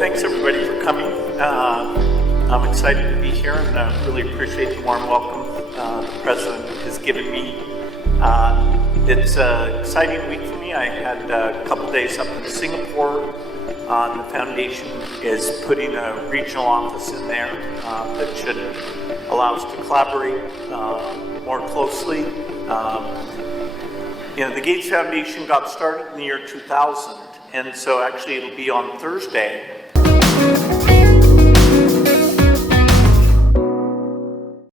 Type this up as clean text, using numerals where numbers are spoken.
thanks everybody for coming. I'm excited to be here and I really appreciate the warm welcome the President has given me. It's an exciting week for me. I had a couple days up in Singapore. The foundation is putting a regional office in there that should allow us to collaborate more closely. The Gates Foundation got started in the year 2000, and so actually it'll be on Thursday